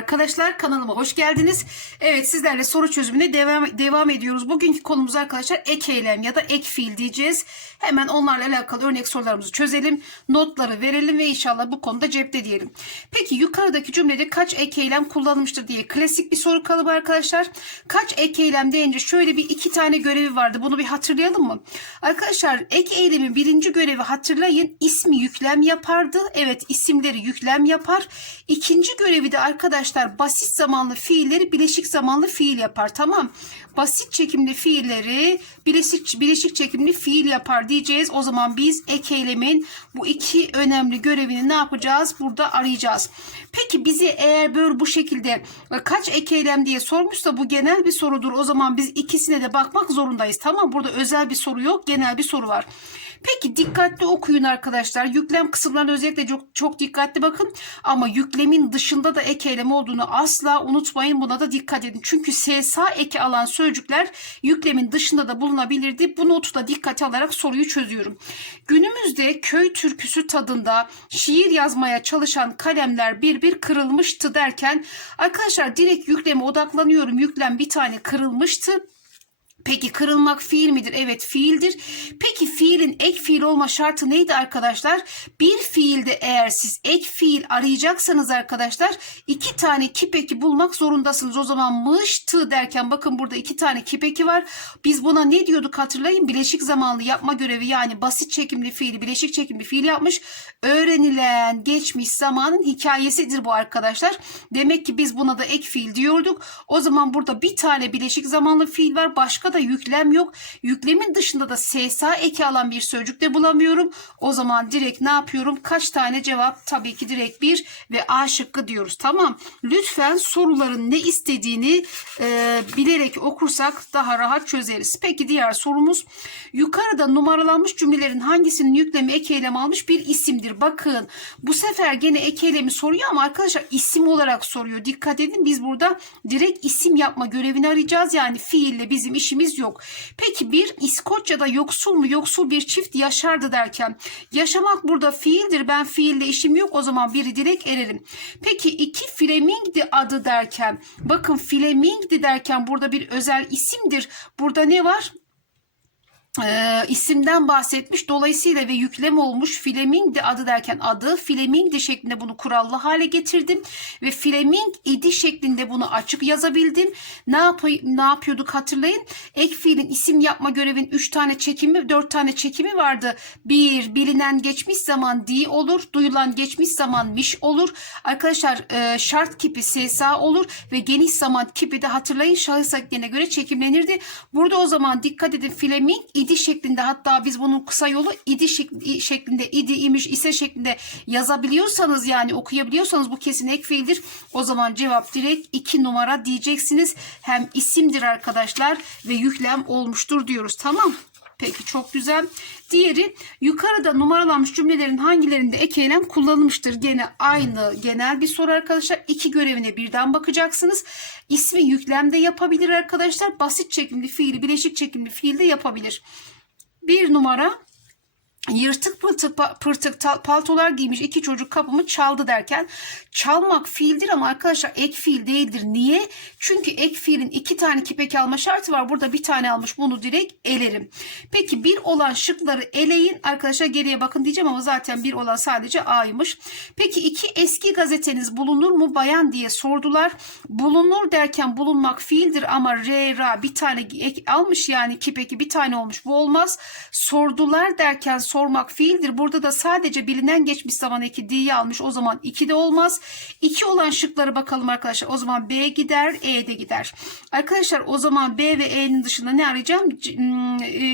arkadaşlar kanalıma hoş geldiniz. Evet sizlerle soru çözümüne devam, devam ediyoruz. Bugünkü konumuz arkadaşlar ek eylem ya da ek fiil diyeceğiz. Hemen onlarla alakalı örnek sorularımızı çözelim. Notları verelim ve inşallah bu konuda cepte diyelim. Peki yukarıdaki cümlede kaç ek eylem kullanılmıştır diye klasik bir soru kalıbı arkadaşlar. Kaç ek eylem deyince şöyle bir iki tane görevi vardı. Bunu bir hatırlayalım mı? Arkadaşlar ek eylemin birinci görevi hatırlayın. ismi yüklem yapardı. Evet isimleri yüklem yapar. İkinci görevi de arkadaşlar basit zamanlı fiilleri bileşik zamanlı fiil yapar. Tamam. Basit çekimli fiilleri bileşik, bileşik çekimli fiil yapar diyeceğiz. O zaman biz ek eylemin bu iki önemli görevini ne yapacağız? Burada arayacağız. Peki bize eğer böyle bu şekilde e, kaç ek eylem diye sormuşsa bu genel bir sorudur. O zaman biz ikisine de bakmak zorundayız. Tamam burada özel bir soru yok. Genel bir soru var. Peki dikkatli okuyun arkadaşlar. Yüklem kısımlarına özellikle çok, çok dikkatli bakın. Ama yüklemin dışında da ek eylem olduğunu asla unutmayın. Buna da dikkat edin. Çünkü SSA eki alan sözcükler yüklemin dışında da bulunabilirdi. Bu notu da dikkate alarak soruyu çözüyorum. Günümüzde köy türküsü tadında şiir yazmaya çalışan kalemler bir bir kırılmıştı derken arkadaşlar direkt yükleme odaklanıyorum. Yüklem bir tane kırılmıştı. Peki kırılmak fiil midir? Evet fiildir. Peki fiilin ek fiil olma şartı neydi arkadaşlar? Bir fiilde eğer siz ek fiil arayacaksanız arkadaşlar iki tane kipeki bulmak zorundasınız. O zaman mıştı derken bakın burada iki tane kipeki var. Biz buna ne diyorduk hatırlayın? Bileşik zamanlı yapma görevi yani basit çekimli fiili bileşik çekimli fiil yapmış. Öğrenilen geçmiş zamanın hikayesidir bu arkadaşlar. Demek ki biz buna da ek fiil diyorduk. O zaman burada bir tane bileşik zamanlı fiil var. Başka da yüklem yok. Yüklemin dışında da SSA eki alan bir sözcük de bulamıyorum. O zaman direkt ne yapıyorum? Kaç tane cevap? Tabii ki direkt bir ve A şıkkı diyoruz. Tamam. Lütfen soruların ne istediğini e, bilerek okursak daha rahat çözeriz. Peki diğer sorumuz. Yukarıda numaralanmış cümlelerin hangisinin yüklemi ek eylem almış bir isimdir? Bakın bu sefer gene ek eylemi soruyor ama arkadaşlar isim olarak soruyor. Dikkat edin biz burada direkt isim yapma görevini arayacağız. Yani fiille bizim işimiz yok. Peki bir İskoçya'da yoksul mu yoksul bir çift yaşardı derken yaşamak burada fiildir. Ben fiille işim yok o zaman biri direkt erelim. Peki iki Fleming'di adı derken bakın Fleming'di derken burada bir özel isimdir. Burada ne var? E, isimden bahsetmiş. Dolayısıyla ve yüklem olmuş Fleming'di adı derken adı Fleming'di şeklinde bunu kurallı hale getirdim ve Fleming idi şeklinde bunu açık yazabildim. Ne yap ne yapıyorduk hatırlayın. Ek fiilin isim yapma görevin 3 tane çekimi 4 tane çekimi vardı. Bir bilinen geçmiş zaman di olur. Duyulan geçmiş zaman miş olur. Arkadaşlar e, şart kipi SSA olur ve geniş zaman kipi de hatırlayın şahıs eklerine göre çekimlenirdi. Burada o zaman dikkat edin Fleming idi şeklinde hatta biz bunun kısa yolu idi şek- şeklinde idi imiş ise şeklinde yazabiliyorsanız yani okuyabiliyorsanız bu kesin ek fiildir. O zaman cevap direkt 2 numara diyeceksiniz. Hem isimdir arkadaşlar ve yüklem olmuştur diyoruz. Tamam. Peki çok güzel. Diğeri yukarıda numaralanmış cümlelerin hangilerinde ek eylem kullanılmıştır? Gene aynı genel bir soru arkadaşlar. İki görevine birden bakacaksınız. İsmi yüklemde yapabilir arkadaşlar. Basit çekimli fiili, bileşik çekimli fiil de yapabilir. Bir numara Yırtık pırtık, pırtık paltolar giymiş iki çocuk kapımı çaldı derken çalmak fiildir ama arkadaşlar ek fiil değildir. Niye? Çünkü ek fiilin iki tane kipek alma şartı var. Burada bir tane almış bunu direkt elerim. Peki bir olan şıkları eleyin. Arkadaşlar geriye bakın diyeceğim ama zaten bir olan sadece A'ymış. Peki iki eski gazeteniz bulunur mu bayan diye sordular. Bulunur derken bulunmak fiildir ama R, ra bir tane ek almış yani kipeki bir tane olmuş. Bu olmaz. Sordular derken sormak fiildir. Burada da sadece bilinen geçmiş zaman eki diye almış. O zaman 2 de olmaz. 2 olan şıkları bakalım arkadaşlar. O zaman B gider, E de gider. Arkadaşlar o zaman B ve E'nin dışında ne arayacağım?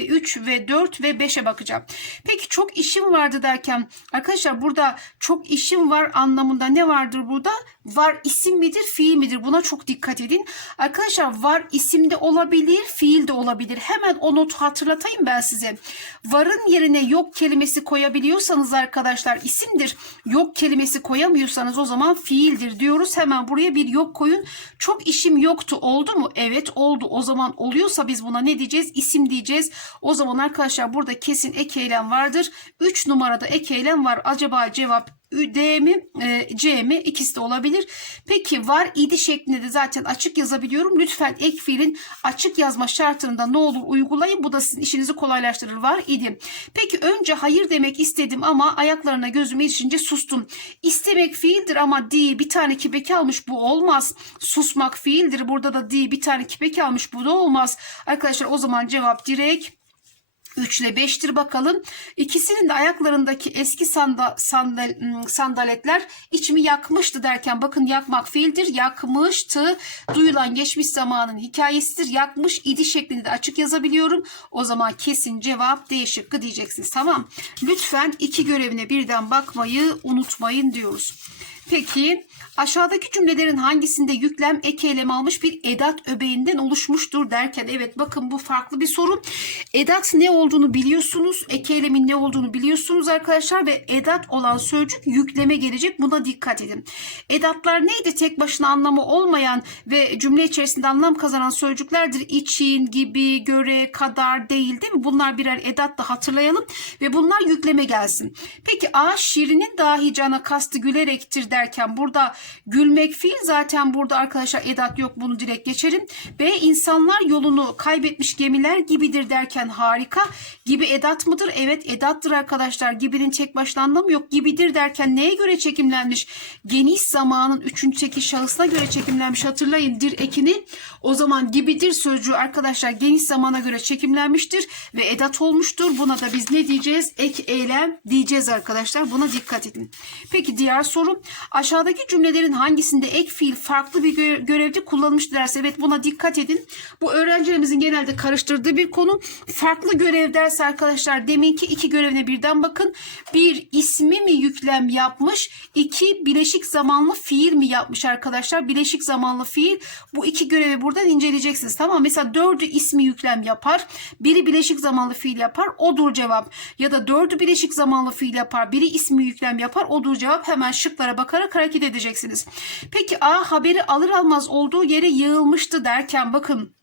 3 ve 4 ve 5'e bakacağım. Peki çok işim vardı derken arkadaşlar burada çok işim var anlamında ne vardır burada? Var isim midir, fiil midir? Buna çok dikkat edin. Arkadaşlar var isim de olabilir, fiil de olabilir. Hemen o notu hatırlatayım ben size. Varın yerine yok kelimesi koyabiliyorsanız arkadaşlar isimdir. Yok kelimesi koyamıyorsanız o zaman fiildir diyoruz. Hemen buraya bir yok koyun. Çok işim yoktu oldu mu? Evet oldu. O zaman oluyorsa biz buna ne diyeceğiz? İsim diyeceğiz. O zaman arkadaşlar burada kesin ek eylem vardır. 3 numarada ek eylem var. Acaba cevap D mi e, C mi ikisi de olabilir. Peki var idi şeklinde de zaten açık yazabiliyorum. Lütfen ek fiilin açık yazma şartında ne olur uygulayın. Bu da sizin işinizi kolaylaştırır var idi. Peki önce hayır demek istedim ama ayaklarına gözüme ilişince sustum. İstemek fiildir ama di bir tane kipeki almış bu olmaz. Susmak fiildir. Burada da di bir tane kipeki almış bu da olmaz. Arkadaşlar o zaman cevap direkt 3 ile 5'tir bakalım. İkisinin de ayaklarındaki eski sanda, sandal, ım, sandaletler içimi yakmıştı derken bakın yakmak fiildir. Yakmıştı. Duyulan geçmiş zamanın hikayesidir. Yakmış idi şeklinde de açık yazabiliyorum. O zaman kesin cevap D diyeceksiniz. Tamam. Lütfen iki görevine birden bakmayı unutmayın diyoruz. Peki aşağıdaki cümlelerin hangisinde yüklem ek eylem almış bir edat öbeğinden oluşmuştur derken evet bakın bu farklı bir soru. Edat ne olduğunu biliyorsunuz. Ek eylemin ne olduğunu biliyorsunuz arkadaşlar ve edat olan sözcük yükleme gelecek. Buna dikkat edin. Edatlar neydi? Tek başına anlamı olmayan ve cümle içerisinde anlam kazanan sözcüklerdir. İçin, gibi, göre, kadar, değil değil mi? Bunlar birer edat da hatırlayalım ve bunlar yükleme gelsin. Peki A şiirinin dahi cana kastı gülerektir derken burada gülmek fiil zaten burada arkadaşlar edat yok bunu direkt geçerim. B insanlar yolunu kaybetmiş gemiler gibidir derken harika. Gibi edat mıdır? Evet edattır arkadaşlar. Gibinin tek başına anlamı yok. Gibidir derken neye göre çekimlenmiş? Geniş zamanın üçüncü teki şahısına göre çekimlenmiş. Hatırlayın dir ekini. O zaman gibidir sözcüğü arkadaşlar geniş zamana göre çekimlenmiştir ve edat olmuştur. Buna da biz ne diyeceğiz? Ek eylem diyeceğiz arkadaşlar. Buna dikkat edin. Peki diğer soru. Aşağıdaki cümlelerin hangisinde ek fiil farklı bir gö- görevde kullanılmış derse evet buna dikkat edin. Bu öğrencilerimizin genelde karıştırdığı bir konu. Farklı görev derse arkadaşlar deminki iki görevine birden bakın. Bir ismi mi yüklem yapmış? İki bileşik zamanlı fiil mi yapmış arkadaşlar? Bileşik zamanlı fiil. Bu iki görevi buradan inceleyeceksiniz. Tamam? Mesela dördü ismi yüklem yapar. Biri bileşik zamanlı fiil yapar. Odur cevap. Ya da dördü bileşik zamanlı fiil yapar. Biri ismi yüklem yapar. Odur cevap. Hemen şıklara bakarak hareket edeceksiniz. Peki A haberi alır almaz olduğu yere yığılmıştı derken bakın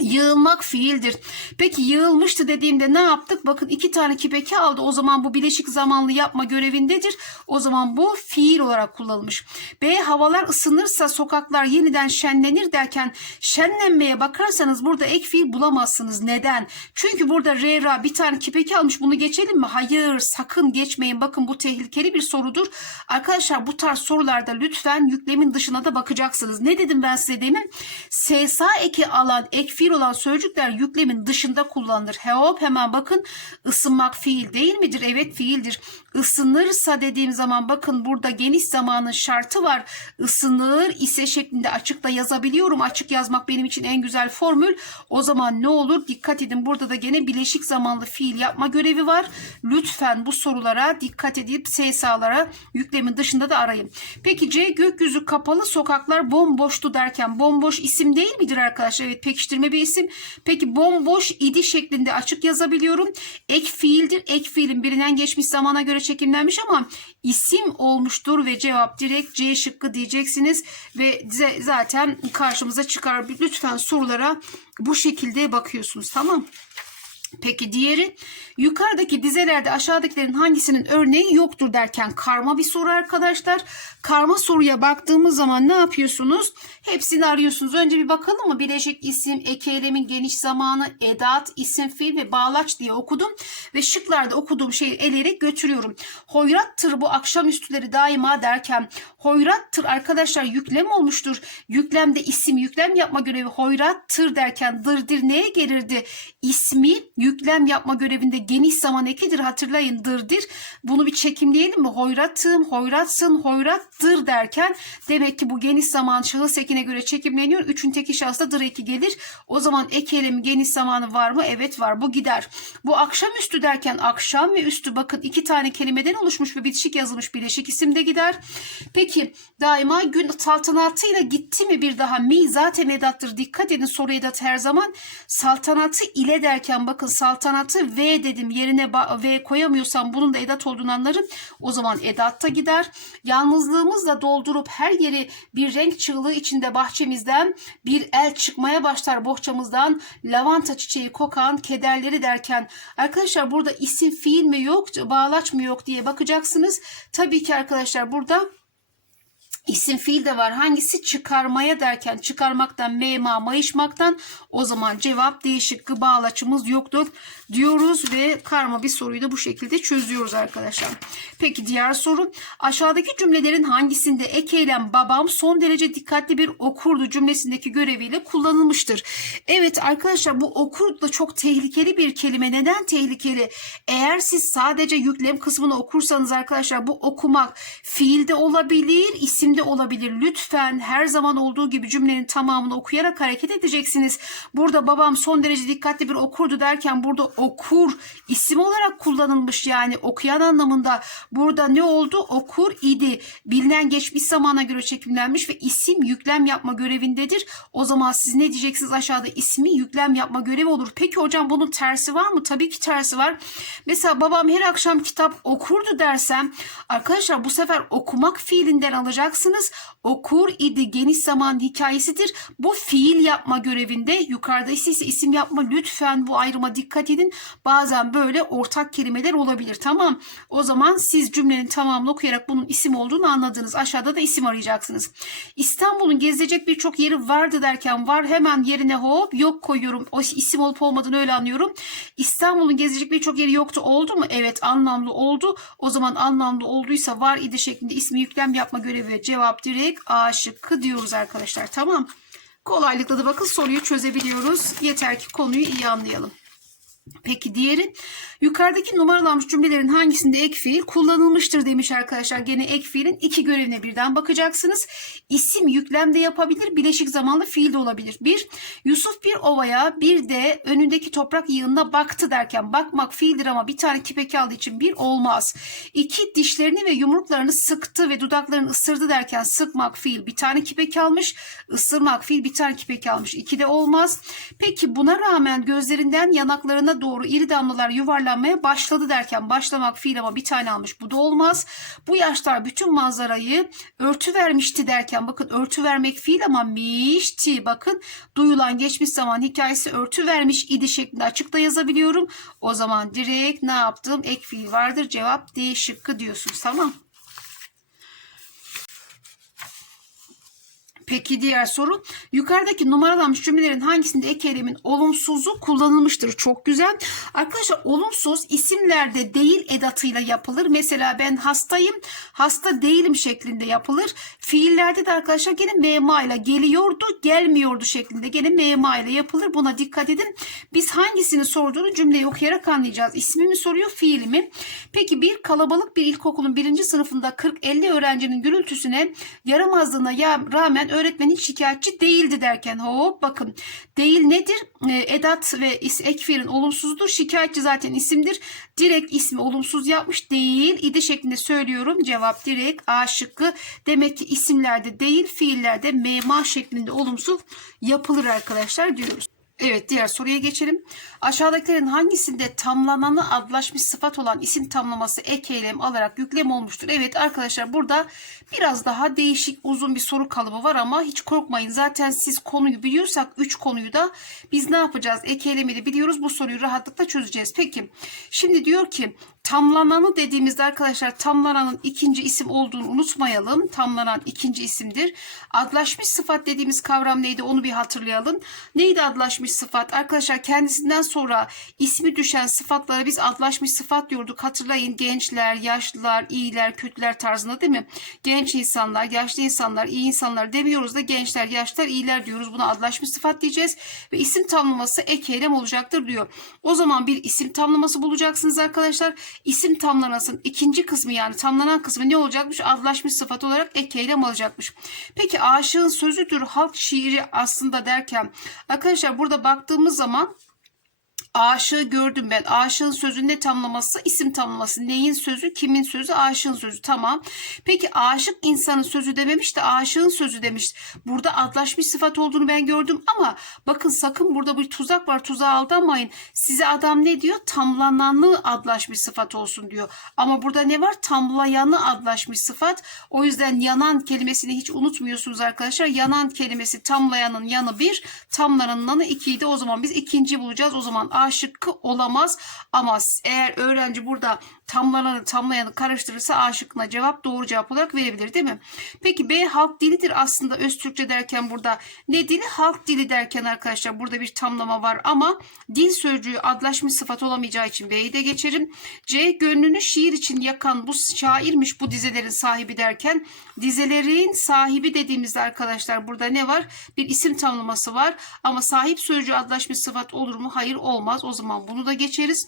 Yığılmak fiildir. Peki yığılmıştı dediğimde ne yaptık? Bakın iki tane kipeki aldı. O zaman bu bileşik zamanlı yapma görevindedir. O zaman bu fiil olarak kullanılmış. B havalar ısınırsa sokaklar yeniden şenlenir derken şenlenmeye bakarsanız burada ek fiil bulamazsınız. Neden? Çünkü burada re ra bir tane kipeki almış. Bunu geçelim mi? Hayır sakın geçmeyin. Bakın bu tehlikeli bir sorudur. Arkadaşlar bu tarz sorularda lütfen yüklemin dışına da bakacaksınız. Ne dedim ben size demin? SSA eki alan ek fiil olan sözcükler yüklemin dışında kullanılır. Hop hemen bakın ısınmak fiil değil midir? Evet fiildir. Isınırsa dediğim zaman bakın burada geniş zamanın şartı var. Isınır ise şeklinde açıkta yazabiliyorum. Açık yazmak benim için en güzel formül. O zaman ne olur? Dikkat edin burada da gene bileşik zamanlı fiil yapma görevi var. Lütfen bu sorulara dikkat edip SSA'lara yüklemin dışında da arayın. Peki C gökyüzü kapalı sokaklar bomboştu derken bomboş isim değil midir arkadaşlar? Evet pekiştirme bir isim. Peki bomboş idi şeklinde açık yazabiliyorum. Ek fiildir. Ek fiilin bilinen geçmiş zamana göre çekimlenmiş ama isim olmuştur ve cevap direkt C şıkkı diyeceksiniz ve zaten karşımıza çıkar. Lütfen sorulara bu şekilde bakıyorsunuz tamam Peki diğeri yukarıdaki dizelerde aşağıdakilerin hangisinin örneği yoktur derken karma bir soru arkadaşlar. Karma soruya baktığımız zaman ne yapıyorsunuz? Hepsini arıyorsunuz. Önce bir bakalım mı? Bileşik isim, ek geniş zamanı, edat, isim, fiil ve bağlaç diye okudum. Ve şıklarda okuduğum şeyi eleyerek götürüyorum. Hoyrattır bu akşamüstüleri daima derken hoyrattır arkadaşlar yüklem olmuştur. Yüklemde isim yüklem yapma görevi hoyrattır derken dırdır neye gelirdi? İsmi yüklem yapma görevinde geniş zaman ekidir hatırlayın dırdır. Bunu bir çekimleyelim mi? Hoyratım, hoyratsın, hoyrattır derken demek ki bu geniş zaman şahıs ekine göre çekimleniyor. Üçün teki şahısta dır eki gelir. O zaman ek eylemi geniş zamanı var mı? Evet var. Bu gider. Bu akşamüstü derken akşam ve üstü bakın iki tane kelimeden oluşmuş ve bitişik yazılmış bileşik isim de gider. Peki daima gün saltanatıyla gitti mi bir daha mi zaten edattır. Dikkat edin soru edat her zaman saltanatı ile derken bakın saltanatı V dedim yerine V koyamıyorsam bunun da edat olduğunu anlarım. O zaman edatta gider. Yalnızlığımızla doldurup her yeri bir renk çığlığı içinde bahçemizden bir el çıkmaya başlar bohçamızdan lavanta çiçeği kokan kederleri derken arkadaşlar burada isim fiil mi yok bağlaç mı yok diye bakacaksınız. Tabii ki arkadaşlar burada İsim fiil de var. Hangisi çıkarmaya derken çıkarmaktan, mema, mayışmaktan o zaman cevap değişik bağlaçımız yoktur diyoruz ve karma bir soruyu da bu şekilde çözüyoruz arkadaşlar. Peki diğer soru aşağıdaki cümlelerin hangisinde ek babam son derece dikkatli bir okurdu cümlesindeki göreviyle kullanılmıştır. Evet arkadaşlar bu okur da çok tehlikeli bir kelime. Neden tehlikeli? Eğer siz sadece yüklem kısmını okursanız arkadaşlar bu okumak fiilde olabilir, isimde olabilir. Lütfen her zaman olduğu gibi cümlenin tamamını okuyarak hareket edeceksiniz. Burada babam son derece dikkatli bir okurdu derken burada okur isim olarak kullanılmış yani okuyan anlamında. Burada ne oldu? Okur idi. Bilinen geçmiş zamana göre çekimlenmiş ve isim yüklem yapma görevindedir. O zaman siz ne diyeceksiniz aşağıda ismi yüklem yapma görevi olur. Peki hocam bunun tersi var mı? Tabii ki tersi var. Mesela babam her akşam kitap okurdu dersem arkadaşlar bu sefer okumak fiilinden alacaksınız. Okur idi geniş zaman hikayesidir. Bu fiil yapma görevinde yukarıda ise isim yapma lütfen bu ayrıma dikkat edin. Bazen böyle ortak kelimeler olabilir tamam. O zaman siz cümlenin tamamını okuyarak bunun isim olduğunu anladınız. Aşağıda da isim arayacaksınız. İstanbul'un gezilecek birçok yeri vardı derken var hemen yerine hop yok koyuyorum. O isim olup olmadığını öyle anlıyorum. İstanbul'un gezilecek birçok yeri yoktu oldu mu? Evet anlamlı oldu. O zaman anlamlı olduysa var idi şeklinde ismi yüklem yapma görevi cevap direkt A şıkkı diyoruz arkadaşlar. Tamam. Kolaylıkla da bakın soruyu çözebiliyoruz. Yeter ki konuyu iyi anlayalım. Peki diğeri yukarıdaki numaralanmış cümlelerin hangisinde ek fiil kullanılmıştır demiş arkadaşlar. Gene ek fiilin iki görevine birden bakacaksınız. İsim yüklem de yapabilir, bileşik zamanlı fiil de olabilir. Bir, Yusuf bir ovaya bir de önündeki toprak yığınına baktı derken bakmak fiildir ama bir tane kipek aldığı için bir olmaz. İki, dişlerini ve yumruklarını sıktı ve dudaklarını ısırdı derken sıkmak fiil bir tane kipek almış, ısırmak fiil bir tane kipek almış. İki de olmaz. Peki buna rağmen gözlerinden yanaklarına doğru iri damlalar yuvarlanmaya başladı derken başlamak fiil ama bir tane almış. Bu da olmaz. Bu yaşlar bütün manzarayı örtü vermişti derken bakın örtü vermek fiil ama mişti. Bakın duyulan geçmiş zaman hikayesi örtü vermiş idi şeklinde açıkta yazabiliyorum. O zaman direkt ne yaptım? Ek fiil vardır. Cevap D şıkkı diyorsunuz. Tamam. Peki diğer soru. Yukarıdaki numaralanmış cümlelerin hangisinde ek eylemin olumsuzu kullanılmıştır? Çok güzel. Arkadaşlar olumsuz isimlerde değil edatıyla yapılır. Mesela ben hastayım, hasta değilim şeklinde yapılır. Fiillerde de arkadaşlar gene mema ile geliyordu, gelmiyordu şeklinde gene mema ile yapılır. Buna dikkat edin. Biz hangisini sorduğunu cümleyi okuyarak anlayacağız. İsmi mi soruyor, fiili mi? Peki bir kalabalık bir ilkokulun birinci sınıfında 40-50 öğrencinin gürültüsüne yaramazlığına ya rağmen öğretmen hiç şikayetçi değildi derken hop bakın değil nedir? E, edat ve is, ek olumsuzdur. Şikayetçi zaten isimdir. Direkt ismi olumsuz yapmış değil idi şeklinde söylüyorum. Cevap direkt A şıkkı. Demek ki isimlerde değil fiillerde mema şeklinde olumsuz yapılır arkadaşlar diyoruz. Evet diğer soruya geçelim. Aşağıdakilerin hangisinde tamlananı adlaşmış sıfat olan isim tamlaması ek eylem alarak yüklem olmuştur? Evet arkadaşlar burada biraz daha değişik uzun bir soru kalıbı var ama hiç korkmayın. Zaten siz konuyu biliyorsak 3 konuyu da biz ne yapacağız? Ek eylemi de biliyoruz. Bu soruyu rahatlıkla çözeceğiz. Peki şimdi diyor ki Tamlananı dediğimizde arkadaşlar tamlananın ikinci isim olduğunu unutmayalım. Tamlanan ikinci isimdir. Adlaşmış sıfat dediğimiz kavram neydi onu bir hatırlayalım. Neydi adlaşmış sıfat? Arkadaşlar kendisinden sonra ismi düşen sıfatlara biz adlaşmış sıfat diyorduk. Hatırlayın gençler, yaşlılar, iyiler, kötüler tarzında değil mi? Genç insanlar, yaşlı insanlar, iyi insanlar demiyoruz da gençler, yaşlılar, iyiler diyoruz. Buna adlaşmış sıfat diyeceğiz. Ve isim tamlaması ek eylem olacaktır diyor. O zaman bir isim tamlaması bulacaksınız arkadaşlar. İsim tamlamasının ikinci kısmı yani tamlanan kısmı ne olacakmış? Adlaşmış sıfat olarak ek eylem alacakmış. Peki aşığın sözüdür halk şiiri aslında derken arkadaşlar burada baktığımız zaman Aşığı gördüm ben. Aşığın sözü ne tamlaması? İsim tamlaması. Neyin sözü? Kimin sözü? Aşığın sözü. Tamam. Peki aşık insanın sözü dememiş de aşığın sözü demiş. Burada adlaşmış sıfat olduğunu ben gördüm ama bakın sakın burada bir tuzak var. Tuzağa aldanmayın. Size adam ne diyor? Tamlananı adlaşmış sıfat olsun diyor. Ama burada ne var? Tamlayanı adlaşmış sıfat. O yüzden yanan kelimesini hiç unutmuyorsunuz arkadaşlar. Yanan kelimesi tamlayanın yanı bir, tamlananın yanı ikiydi. O zaman biz ikinci bulacağız. O zaman A şıkkı olamaz. Ama eğer öğrenci burada tamlananı tamlayanı karıştırırsa A şıkkına cevap doğru cevap olarak verebilir değil mi? Peki B halk dilidir aslında öz Türkçe derken burada ne dili? Halk dili derken arkadaşlar burada bir tamlama var ama dil sözcüğü adlaşmış sıfat olamayacağı için B'yi de geçerim. C gönlünü şiir için yakan bu şairmiş bu dizelerin sahibi derken dizelerin sahibi dediğimizde arkadaşlar burada ne var? Bir isim tamlaması var ama sahip sözcüğü adlaşmış sıfat olur mu? Hayır olmaz. O zaman bunu da geçeriz.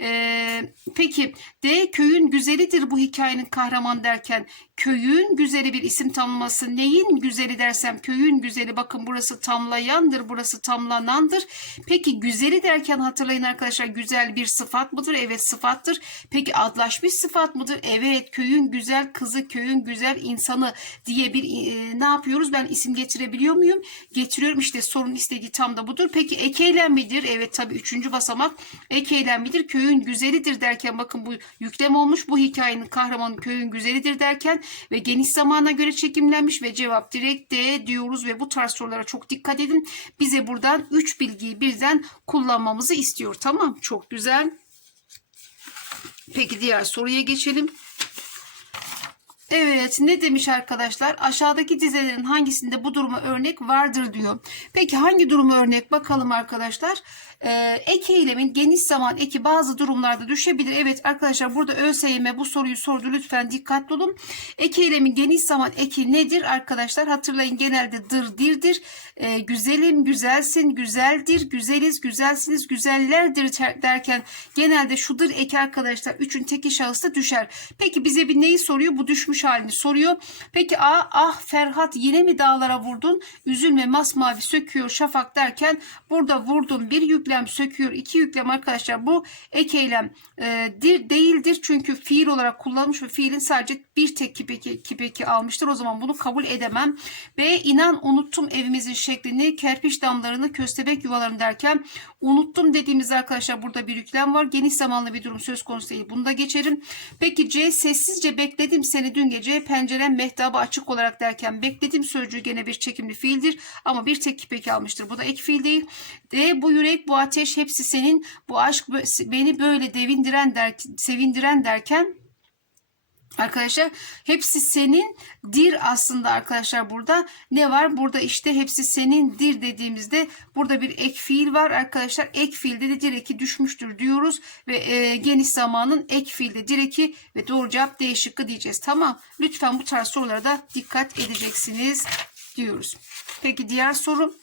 Ee, peki D köyün güzelidir bu hikayenin kahraman derken köyün güzeli bir isim tamlaması neyin güzeli dersem köyün güzeli bakın burası tamlayandır burası tamlanandır. Peki güzeli derken hatırlayın arkadaşlar güzel bir sıfat mıdır? Evet sıfattır. Peki adlaşmış sıfat mıdır? Evet köyün güzel kızı köyün güzel insanı diye bir e, ne yapıyoruz? Ben isim getirebiliyor muyum? Getiriyorum işte sorun istediği tam da budur. Peki ek eylem midir? Evet tabii üçüncü basamak ek eylem midir? Köyün güzelidir derken bakın bu yüklem olmuş. Bu hikayenin kahramanı köyün güzelidir derken ve geniş zamana göre çekimlenmiş ve cevap direkt D diyoruz ve bu tarz sorulara çok dikkat edin. Bize buradan 3 bilgiyi birden kullanmamızı istiyor. Tamam çok güzel. Peki diğer soruya geçelim. Evet ne demiş arkadaşlar? Aşağıdaki dizelerin hangisinde bu duruma örnek vardır diyor. Peki hangi duruma örnek bakalım arkadaşlar? Ee, ek eylemin geniş zaman eki bazı durumlarda düşebilir. Evet arkadaşlar burada ÖSYM bu soruyu sordu. Lütfen dikkatli olun. Ek eylemin geniş zaman eki nedir arkadaşlar? Hatırlayın genelde dır dirdir. Ee, güzelim, güzelsin, güzeldir, güzeliz, güzelsiniz, güzellerdir derken genelde şudur eki arkadaşlar üçün teki şahısta düşer. Peki bize bir neyi soruyor? Bu düşmüş halini soruyor. Peki A ah Ferhat yine mi dağlara vurdun? Üzülme masmavi söküyor şafak derken burada vurdum bir yüklem söküyor. İki yüklem arkadaşlar bu ek eylem e, dir, değildir. Çünkü fiil olarak kullanılmış ve fiilin sadece bir tek kipeki, kipeki almıştır. O zaman bunu kabul edemem. B inan unuttum evimizin şeklini kerpiç damlarını köstebek yuvalarını derken unuttum dediğimiz arkadaşlar burada bir yüklem var. Geniş zamanlı bir durum söz konusu değil. Bunu da geçerim. Peki C sessizce bekledim seni dün gece pencerem mehtabı açık olarak derken bekledim sözcüğü gene bir çekimli fiildir ama bir tek kipeki almıştır. Bu da ek fiil değil. D bu yürek bu ateş hepsi senin bu aşk beni böyle devindiren der, sevindiren derken Arkadaşlar hepsi senin dir aslında arkadaşlar burada ne var? Burada işte hepsi senin dir dediğimizde burada bir ek fiil var arkadaşlar. Ek fiilde de direki düşmüştür diyoruz ve e, geniş zamanın ek fiilde direki ve doğru cevap D şıkkı diyeceğiz. Tamam. Lütfen bu tarz sorulara da dikkat edeceksiniz diyoruz. Peki diğer soru.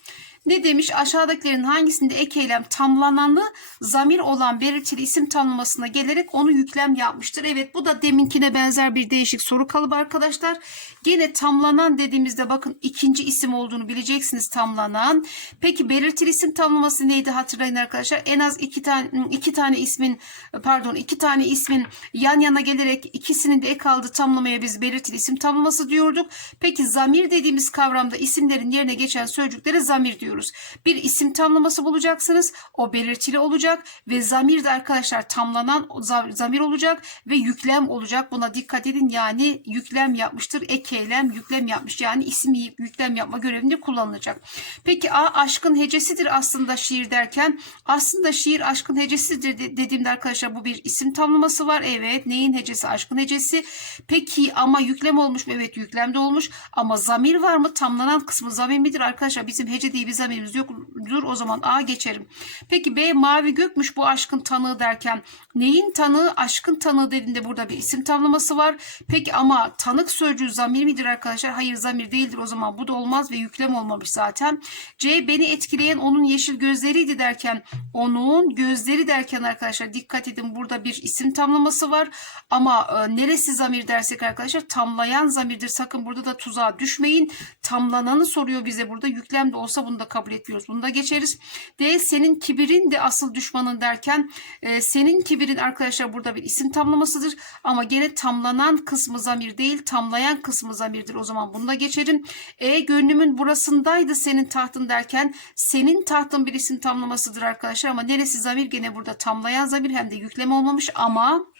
Ne demiş? Aşağıdakilerin hangisinde ek eylem tamlananı zamir olan belirtili isim tanımlamasına gelerek onu yüklem yapmıştır. Evet bu da deminkine benzer bir değişik soru kalıbı arkadaşlar. Gene tamlanan dediğimizde bakın ikinci isim olduğunu bileceksiniz tamlanan. Peki belirtili isim tanımlaması neydi hatırlayın arkadaşlar. En az iki tane iki tane ismin pardon iki tane ismin yan yana gelerek ikisinin de ek aldığı tamlamaya biz belirtili isim tamlaması diyorduk. Peki zamir dediğimiz kavramda isimlerin yerine geçen sözcüklere zamir diyoruz diyoruz. Bir isim tamlaması bulacaksınız. O belirtili olacak ve zamir de arkadaşlar tamlanan zamir olacak ve yüklem olacak. Buna dikkat edin. Yani yüklem yapmıştır. Ek eylem yüklem yapmış. Yani isim yüklem yapma görevinde kullanılacak. Peki A aşkın hecesidir aslında şiir derken. Aslında şiir aşkın hecesidir dediğimde arkadaşlar bu bir isim tamlaması var. Evet neyin hecesi? Aşkın hecesi. Peki ama yüklem olmuş mu? Evet yüklem de olmuş. Ama zamir var mı? Tamlanan kısmı zamir midir arkadaşlar? Bizim hece diye bir zamirimiz yoktur. O zaman A geçerim. Peki B mavi gökmüş bu aşkın tanığı derken neyin tanığı? Aşkın tanığı dediğinde burada bir isim tamlaması var. Peki ama tanık sözcüğü zamir midir arkadaşlar? Hayır zamir değildir. O zaman bu da olmaz ve yüklem olmamış zaten. C beni etkileyen onun yeşil gözleriydi derken onun gözleri derken arkadaşlar dikkat edin burada bir isim tamlaması var. Ama e, neresi zamir dersek arkadaşlar tamlayan zamirdir. Sakın burada da tuzağa düşmeyin. Tamlananı soruyor bize burada. Yüklem de olsa bunu da kabul etmiyoruz. Bunu da geçeriz. D senin kibirin de asıl düşmanın derken e, senin kibirin arkadaşlar burada bir isim tamlamasıdır. Ama gene tamlanan kısmı zamir değil tamlayan kısmı zamirdir. O zaman bunu da geçerim. E gönlümün burasındaydı senin tahtın derken senin tahtın bir isim tamlamasıdır arkadaşlar. Ama neresi zamir gene burada tamlayan zamir hem de yükleme olmamış ama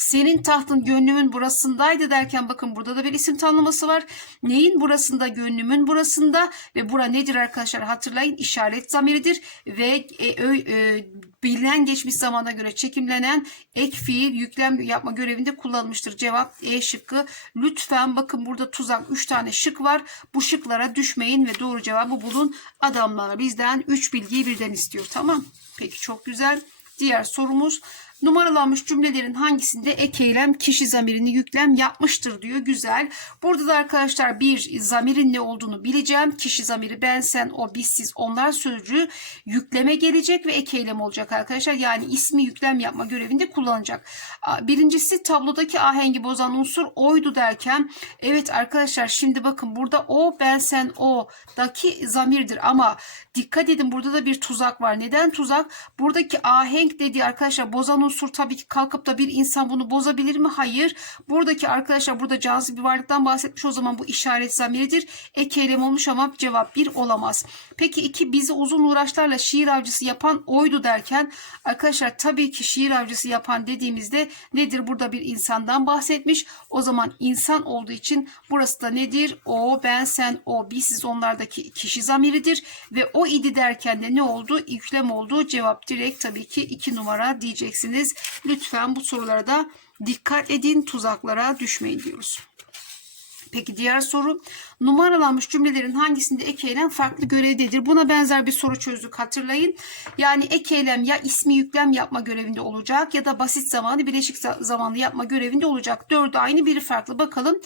senin tahtın gönlümün burasındaydı derken bakın burada da bir isim tanımlaması var. Neyin burasında? Gönlümün burasında ve bura nedir arkadaşlar? Hatırlayın işaret zamiridir ve e, ö, e, bilinen geçmiş zamana göre çekimlenen ek fiil yüklem yapma görevinde kullanılmıştır. Cevap E şıkkı. Lütfen bakın burada tuzak 3 tane şık var. Bu şıklara düşmeyin ve doğru cevabı bulun. Adamlar bizden 3 bilgiyi birden istiyor. Tamam. Peki çok güzel. Diğer sorumuz numaralanmış cümlelerin hangisinde ek eylem kişi zamirini yüklem yapmıştır diyor. Güzel. Burada da arkadaşlar bir zamirin ne olduğunu bileceğim. Kişi zamiri ben, sen, o, biz, siz, onlar sözcüğü yükleme gelecek ve ek eylem olacak arkadaşlar. Yani ismi yüklem yapma görevinde kullanacak. Birincisi tablodaki ahengi bozan unsur oydu derken evet arkadaşlar şimdi bakın burada o, ben, sen, o daki zamirdir ama dikkat edin burada da bir tuzak var. Neden tuzak? Buradaki ahenk dediği arkadaşlar bozan unsur tabii ki kalkıp da bir insan bunu bozabilir mi? Hayır. Buradaki arkadaşlar burada cansız bir varlıktan bahsetmiş o zaman bu işaret zamiridir. Ek eylem olmuş ama cevap bir olamaz. Peki iki bizi uzun uğraşlarla şiir avcısı yapan oydu derken arkadaşlar tabii ki şiir avcısı yapan dediğimizde nedir? Burada bir insandan bahsetmiş. O zaman insan olduğu için burası da nedir? O, ben, sen, o, biz, siz onlardaki kişi zamiridir ve o idi derken de ne oldu? Yüklem oldu. Cevap direkt tabii ki 2 numara diyeceksiniz. Lütfen bu sorulara da dikkat edin. Tuzaklara düşmeyin diyoruz. Peki diğer soru numaralanmış cümlelerin hangisinde ek eylem farklı görevdedir? Buna benzer bir soru çözdük hatırlayın. Yani ek eylem ya ismi yüklem yapma görevinde olacak ya da basit zamanı bileşik za- zamanlı yapma görevinde olacak. Dördü aynı biri farklı. Bakalım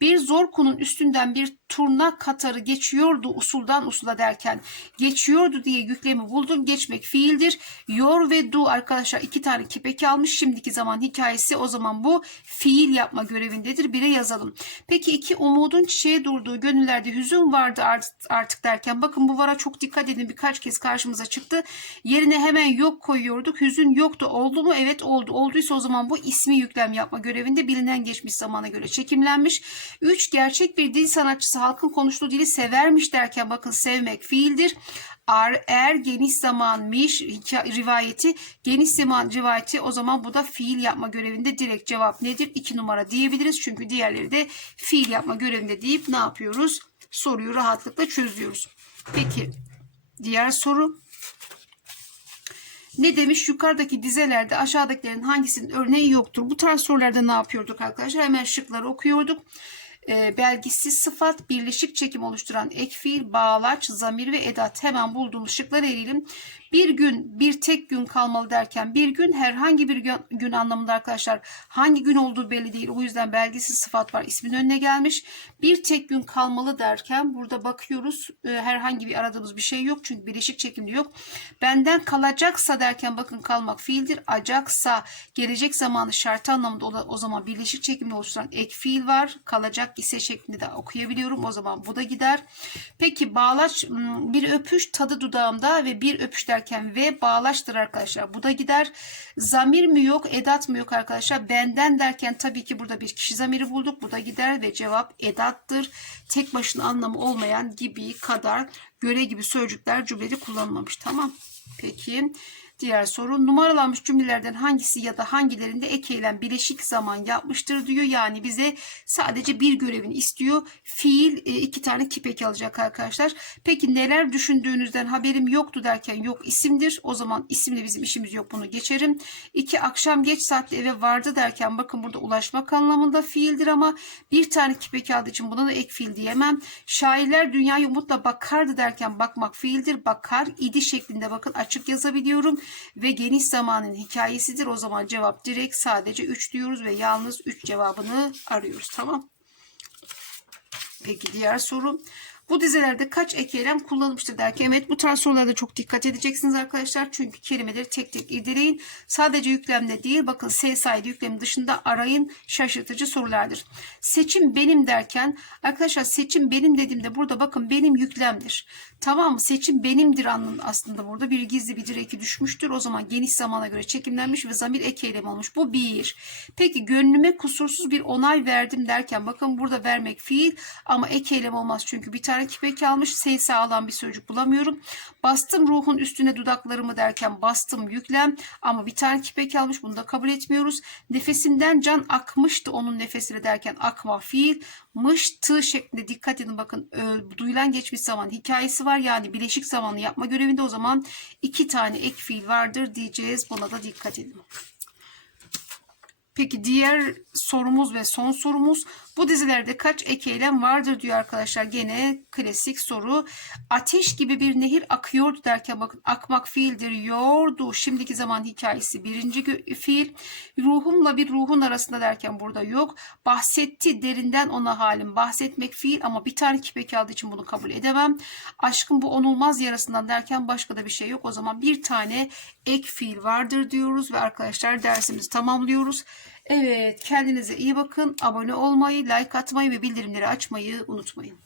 bir zor kunun üstünden bir turna katarı geçiyordu usuldan usula derken geçiyordu diye yüklemi buldum. Geçmek fiildir. Yor ve du arkadaşlar iki tane kipeki almış. Şimdiki zaman hikayesi o zaman bu fiil yapma görevindedir. Bire yazalım. Peki iki umudun çiçeğe durduğu gönüllerde hüzün vardı art- artık derken bakın bu vara çok dikkat edin birkaç kez karşımıza çıktı. Yerine hemen yok koyuyorduk. Hüzün yoktu. Oldu mu? Evet oldu. Olduysa o zaman bu ismi yüklem yapma görevinde bilinen geçmiş zamana göre çekimlenmiş. 3. Gerçek bir dil sanatçısı halkın konuştuğu dili severmiş derken bakın sevmek fiildir. Ar, er geniş zamanmış rivayeti geniş zaman rivayeti o zaman bu da fiil yapma görevinde direkt cevap nedir? 2 numara diyebiliriz. Çünkü diğerleri de fiil yapma görevinde deyip ne yapıyoruz? Soruyu rahatlıkla çözüyoruz. Peki diğer soru. Ne demiş? Yukarıdaki dizelerde aşağıdakilerin hangisinin örneği yoktur? Bu tarz sorularda ne yapıyorduk arkadaşlar? Hemen şıkları okuyorduk. E, belgisiz sıfat, birleşik çekim oluşturan ek fiil, bağlaç, zamir ve edat. Hemen bulduğumuz şıkları eleyelim. Bir gün, bir tek gün kalmalı derken bir gün herhangi bir gün, gün anlamında arkadaşlar. Hangi gün olduğu belli değil. O yüzden belgisiz sıfat var. ismin önüne gelmiş. Bir tek gün kalmalı derken burada bakıyoruz. e, herhangi bir aradığımız bir şey yok. Çünkü birleşik çekimli yok. Benden kalacaksa derken bakın kalmak fiildir. Acaksa gelecek zamanı şartı anlamında o, o zaman birleşik çekimli oluşturan ek fiil var. Kalacak ise şeklinde de okuyabiliyorum. O zaman bu da gider. Peki bağlaç bir öpüş tadı dudağımda ve bir öpüş derken ve bağlaçtır arkadaşlar. Bu da gider. Zamir mi yok, edat mı yok arkadaşlar? Benden derken tabii ki burada bir kişi zamiri bulduk. Bu da gider ve cevap edattır. Tek başına anlamı olmayan gibi, kadar, göre gibi sözcükler cümlede kullanılmamış. Tamam. Peki. Diğer soru numaralanmış cümlelerden hangisi ya da hangilerinde ek eylem bileşik zaman yapmıştır diyor. Yani bize sadece bir görevini istiyor. Fiil e, iki tane kipek alacak arkadaşlar. Peki neler düşündüğünüzden haberim yoktu derken yok isimdir. O zaman isimle bizim işimiz yok bunu geçerim. İki akşam geç saatte eve vardı derken bakın burada ulaşmak anlamında fiildir ama bir tane kipek aldığı için buna da ek fiil diyemem. Şairler dünyayı umutla bakardı derken bakmak fiildir. Bakar idi şeklinde bakın açık yazabiliyorum ve geniş zamanın hikayesidir. O zaman cevap direkt sadece 3 diyoruz ve yalnız 3 cevabını arıyoruz. Tamam. Peki diğer soru. Bu dizelerde kaç ek eylem kullanılmıştır derken evet bu tarz sorularda çok dikkat edeceksiniz arkadaşlar. Çünkü kelimeleri tek tek irdeleyin. Sadece yüklemde değil bakın S sayılı yüklemin dışında arayın şaşırtıcı sorulardır. Seçim benim derken arkadaşlar seçim benim dediğimde burada bakın benim yüklemdir. Tamam? Seçim benimdir aslında burada bir gizli bir direki düşmüştür. O zaman geniş zamana göre çekimlenmiş ve zamir ek eylem olmuş. Bu bir. Peki gönlüme kusursuz bir onay verdim derken bakın burada vermek fiil ama ek eylem olmaz. Çünkü bir tane kipek almış. Seyse alan bir sözcük bulamıyorum. Bastım ruhun üstüne dudaklarımı derken bastım yüklem ama bir tane kipek almış. Bunu da kabul etmiyoruz. Nefesimden can akmıştı onun nefesine derken akma fiil. Mıştı şeklinde dikkat edin bakın e, duyulan geçmiş zaman hikayesi var yani bileşik zamanlı yapma görevinde o zaman iki tane ek fiil vardır diyeceğiz buna da dikkat edin. Peki diğer sorumuz ve son sorumuz bu dizilerde kaç ek vardır diyor arkadaşlar. Gene klasik soru. Ateş gibi bir nehir akıyordu derken bakın akmak fiildir. Yordu. Şimdiki zaman hikayesi birinci fiil. Ruhumla bir ruhun arasında derken burada yok. Bahsetti derinden ona halim. Bahsetmek fiil ama bir tane kipek aldığı için bunu kabul edemem. Aşkın bu onulmaz yarasından derken başka da bir şey yok. O zaman bir tane ek fiil vardır diyoruz ve arkadaşlar dersimizi tamamlıyoruz. Evet kendinize iyi bakın. Abone olmayı, like atmayı ve bildirimleri açmayı unutmayın.